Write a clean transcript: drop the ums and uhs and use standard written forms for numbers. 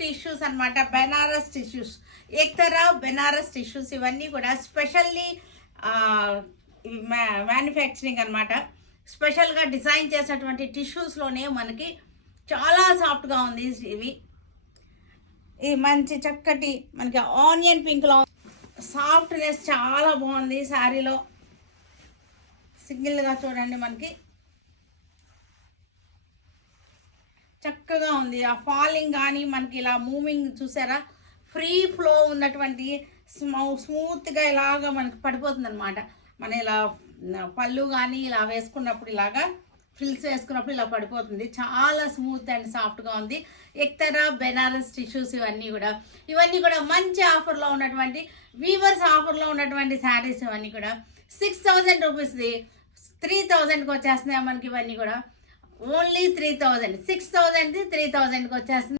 Tissues అన్నమాట. Banaras tissues, ఎక్తరా Banaras tissues, ఇవన్నీ కూడా స్పెషల్లీ మ్యానుఫ్యాక్చరింగ్ అన్నమాట. స్పెషల్గా డిజైన్ చేసినటువంటి టిష్యూస్లోనే మనకి చాలా సాఫ్ట్గా ఉంది ఇవి. ఈ మంచి చక్కటి మనకి ఆనియన్ పింక్లో సాఫ్ట్నెస్ చాలా బాగుంది శారీలో. సింగిల్గా చూడండి, మనకి చక్కగా ఉంది. ఆ ఫాలింగ్ కానీ మనకి ఇలా మూవింగ్ చూసారా, ఫ్రీ ఫ్లో ఉన్నటువంటి స్మూత్గా ఇలాగా మనకి పడిపోతుంది అనమాట. మన ఇలా పళ్ళు కానీ ఇలా వేసుకున్నప్పుడు ఇలాగా ఫ్రిల్స్ వేసుకున్నప్పుడు ఇలా పడిపోతుంది. చాలా స్మూత్ అండ్ సాఫ్ట్గా ఉంది. ఎక్తరా బెనారస్ టిష్యూస్ ఇవన్నీ కూడా మంచి ఆఫర్లో ఉన్నటువంటి వీవర్స్ ఆఫర్లో ఉన్నటువంటి శారీస్. ఇవన్నీ కూడా 6000 రూపీస్ది 3000కి వచ్చేస్తున్నాయి మనకి. ఇవన్నీ కూడా ఓన్లీ 3000, 6000ది 3000కి వచ్చేస్తుంది.